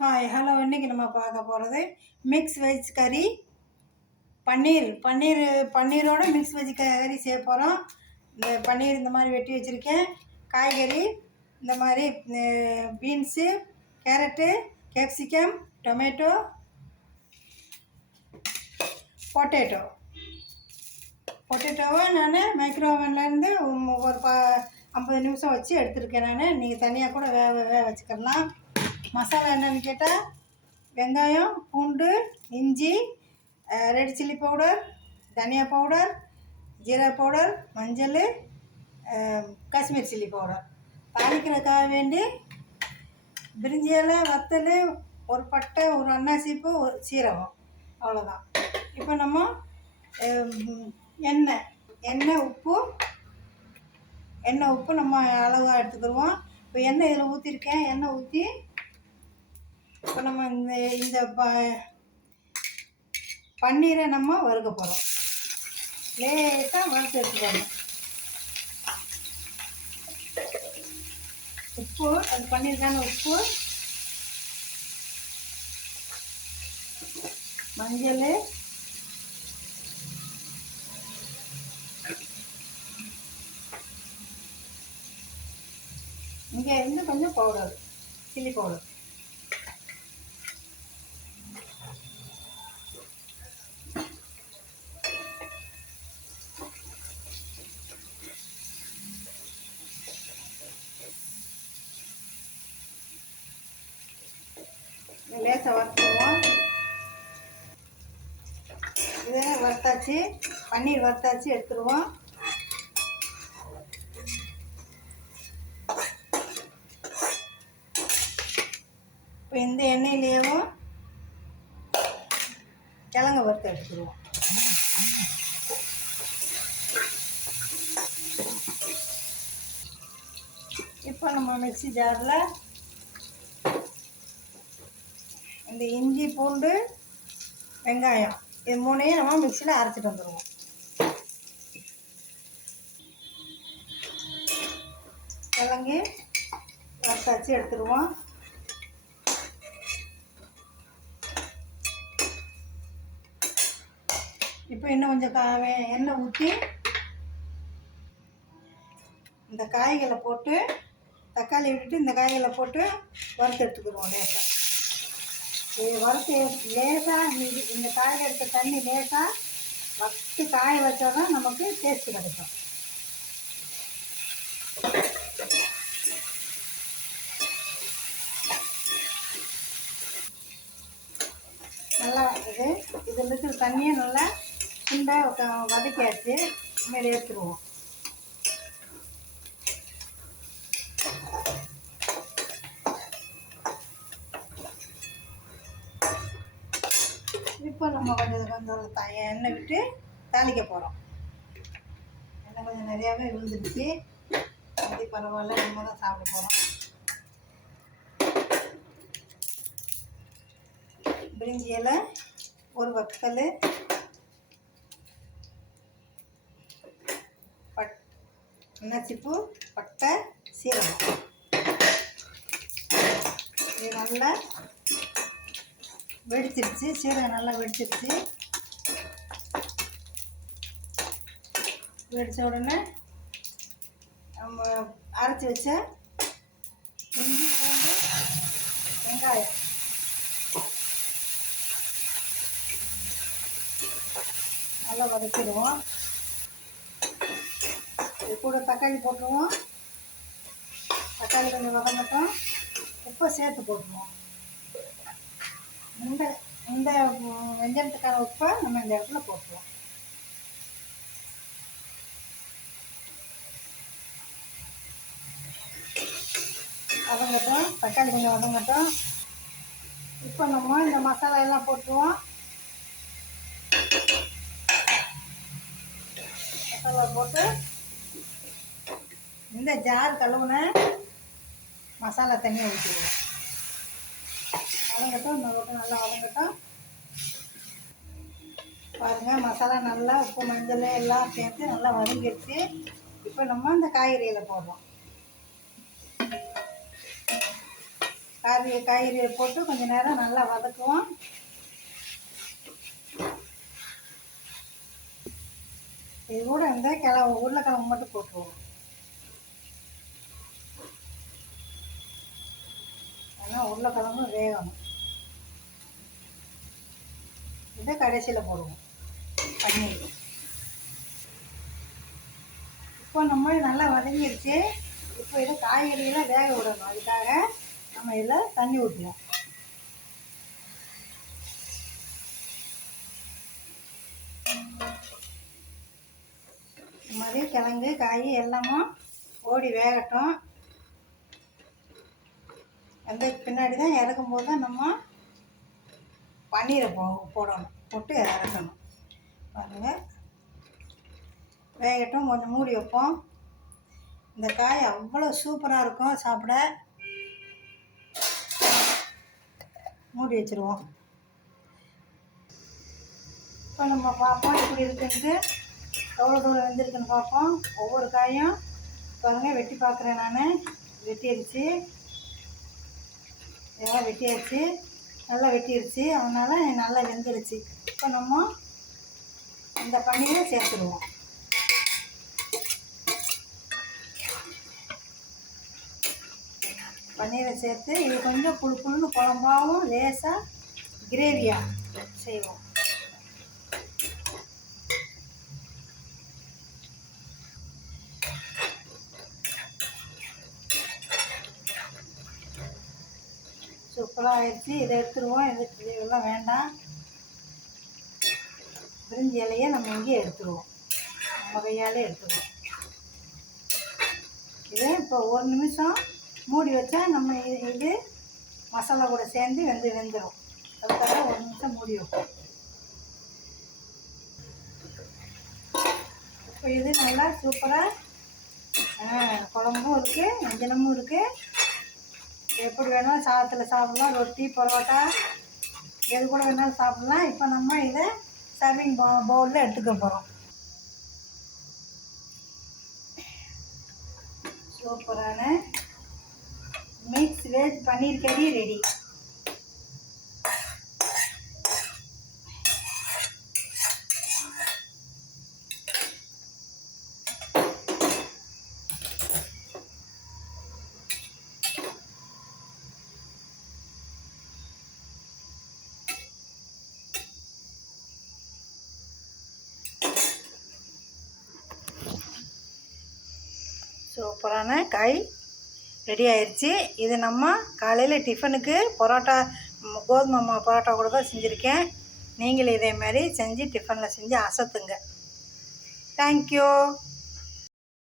Hi hello இன்றைக்கி நம்ம பார்க்க போகிறது மிக்ஸ் வெஜ் கறி பன்னீர் பன்னீர் பன்னீரோட மிக்ஸ் வெஜ் கறி செய்ய போகிறோம் இந்த பன்னீர் இந்த மாதிரி வெட்டி வச்சுருக்கேன். காய்கறி இந்த மாதிரி beans carrot capsicum tomato potato பொட்டேட்டோவை நான் மைக்ரோ ஓவன்லேருந்து ஒரு ப ஐம்பது நிமிஷம் வச்சு எடுத்துருக்கேன் நான். நீங்கள் தனியாக கூட வேக வேக வச்சுக்கலாம் மசாலா என்னென்னு கேட்டால் வெங்காயம் பூண்டு இஞ்சி ரெட் சில்லி பவுடர் தனியா பவுடர் ஜீரா பவுடர் மஞ்சள் காஷ்மீர் சில்லி பவுடர். தாளிக்கிறதுக்காக வேண்டி பிரிஞ்சி இலை வத்தல் ஒரு பட்டை ஒரு அன்னாசிப்பு ஒரு சீரகம். அவ்வளோதான் இப்போ நம்ம எண்ணெய் எண்ணெய் உப்பு எண்ணெய் உப்பு நம்ம அளவாக எடுத்துக்கிடுவோம். இப்போ எண்ணெய் இதில் ஊற்றிருக்கேன் எண்ணெய் ஊற்றி இப்போ நம்ம இந்த இந்த ப பன்னீரை நம்ம வறுக்க போகிறோம் லேட்டாக வறுத்து எடுத்துக்கணும் உப்பு அது பன்னீருக்கான உப்பு? மஞ்சள். இங்கே இருந்து கொஞ்சம் பவுடர் சில்லி பவுடர் லேசாக வறுத்துடுவோம் இதை வறுத்தாச்சு. பன்னீர் வறுத்தாச்சு எடுத்துருவோம். இப்போ இந்த எண்ணெயிலேயும் கிழங்க வறுத்து எடுத்துருவோம். இப்போ நம்ம மிக்சி ஜாரில் இந்த இஞ்சி பூண்டு வெங்காயம் இது மூணையும் நம்ம மிக்சியில் அரைச்சிட்டு வந்துடுவோம் கிழங்கு வச்சு எடுத்துருவோம். இப்போ இன்னும் கொஞ்சம் கா எண்ணெய் ஊற்றி இந்த காய்களை போட்டு தக்காளி விட்டுட்டு இந்த காய்களை போட்டு வறுத்து எடுத்துக்கிடுவோம் லேசாக வறுத்து லேசாக இது இந்த காயில் எடுத்த தண்ணி லேசாக ஃபஸ்ட்டு காய வச்சா தான் நமக்கு டேஸ்ட்டு கிடைக்கும். நல்லா இது இதில் இருக்கிற தண்ணியை நல்லா சுண்டை வதக்கியாச்சு. மேலே எடுத்துருவோம் இப்போ நம்ம கொஞ்சம் கொஞ்சம் த எண்ணெய் விட்டு தாளிக்க போகிறோம் எண்ணெய் கொஞ்சம் நிறையாவே விழுந்துடுச்சு. அது பரவாயில்ல நம்ம தான் சாப்பிட போகிறோம் பிரிஞ்சி இலை ஒரு வக்கல் பட் நச்சிப்பூ பட்டை சீரகம். இது நல்லா வெடிச்சிருச்சு சீரகம் நல்லா வெடிச்சிருச்சு. வெடித்த உடனே நம்ம அரைச்சி வச்ச இஞ்சி பூண்டு வெங்காயம். நல்லா வதக்கிடுவோம். இது கூட தக்காளி போட்டுருவோம். தக்காளி கொஞ்சம் வதங்கட்டும். உப்பை சேர்த்து போட்டுருவோம். இந்த இந்த வெஞ்சனத்துக்கான உப்பை நம்ம இந்த இடத்துல போட்டுருவோம். வதங்கட்டும் தக்காளி கொஞ்சம் வதங்கட்டும். இப்போ நம்ம இந்த மசாலா எல்லாம் போட்டுருவோம். மசாலா போட்டு இந்த ஜார் கழுவுன மசாலா தண்ணியை ஊற்றிடுவோம் வதங்கட்டும் இந்த பக்கம் நல்லா வதங்கட்டும் பாருங்கள் மசாலா நல்லா உப்பு மஞ்சள் எல்லாம் சேர்த்து நல்லா வதங்கிடுச்சு இப்போ நம்ம அந்த காய்கறியில் போடுறோம். காய்கறி காய்கறியை போட்டு கொஞ்சம் நேரம் நல்லா வதக்குவோம். இது கூட இந்த கிழ உருளைக்கிழங்கு மட்டும் போட்டுருவோம். ஏன்னா உருளைக்கிழங்கும் வேகணும். இதை கடைசியில் போடுவோம். பன்னீர். இப்போ நம்ம நல்லா வதங்கிடுச்சு இப்போ இதை காய்கறியெல்லாம் வேக விடணும். அதுக்காக நம்ம இதில் தண்ணி ஊற்றுவோம் மாதிரி கிழங்கு காய் எல்லாமும் ஓடி வேகட்டும். அந்த பின்னாடி தான் இறக்கும் போது தான் நம்ம பன்னீரை போ போடணும். போட்டு இறக்கணும். பாருங்கள் வேகட்டும் கொஞ்சம் மூடி வைப்போம். இந்த காய் அவ்வளோ சூப்பராக இருக்கும் சாப்பிட. மூடி வச்சுருவோம். இப்போ நம்ம பார்ப்போம் எப்படி இருக்குன்ட்டு. எவ்வளோ தூரம் வெந்திருக்குன்னு பார்ப்போம் ஒவ்வொரு காயும் பாருங்க வெட்டி பார்க்குறேன் நான். வெட்டிடுச்சு இதெல்லாம் வெட்டியாச்சு. நல்லா வெட்டிடுச்சு அதனால் நல்லா வெந்துருச்சு. இப்போ நம்ம இந்த பன்னீரை சேர்த்துடுவோம் பன்னீரை சேர்த்து இது கொஞ்சம் புழு புழுன்னு குழம்பாவும் லேசாக கிரேவியாக செய்வோம். சூப்பராக ஆயிடுச்சு இதை எடுத்துருவோம் இது இதெல்லாம் வேண்டாம். பிரிஞ்சி இலையை நம்ம இங்கேயே எடுத்துருவோம். நம்ம கையாலே எடுத்துருவோம். இது இப்போ ஒரு நிமிஷம் மூடி வச்சா நம்ம இது மசாலா கூட சேர்ந்து வெந்து வெந்துடும் அதுக்காக ஒரு நிமிஷம் மூடி வைப்போம். இப்போ இது நல்லா சூப்பராக குழம்பும் இருக்குது மஞ்சனமும் இருக்குது எப்படி வேணாலும் சாதத்தில் சாப்பிட்லாம். ரொட்டி பரோட்டா எது கூட வேணாலும் சாப்பிட்லாம். இப்போ நம்ம இதை சர்விங் பவுலில் எடுத்துக்க போகிறோம் சூப்பரான மிக்ஸ் வெஜ் பன்னீர் கறி ரெடி சூப்பரான காய் ரெடி ஆயிடுச்சு இது நம்ம காலையில் டிஃபனுக்கு பரோட்டா கோதுமை மாவு பரோட்டா கூட தான் செஞ்சுருக்கேன். நீங்களும் இதே மாதிரி செஞ்சு டிஃபனில் செஞ்சு அசத்துங்க. தேங்க்யூ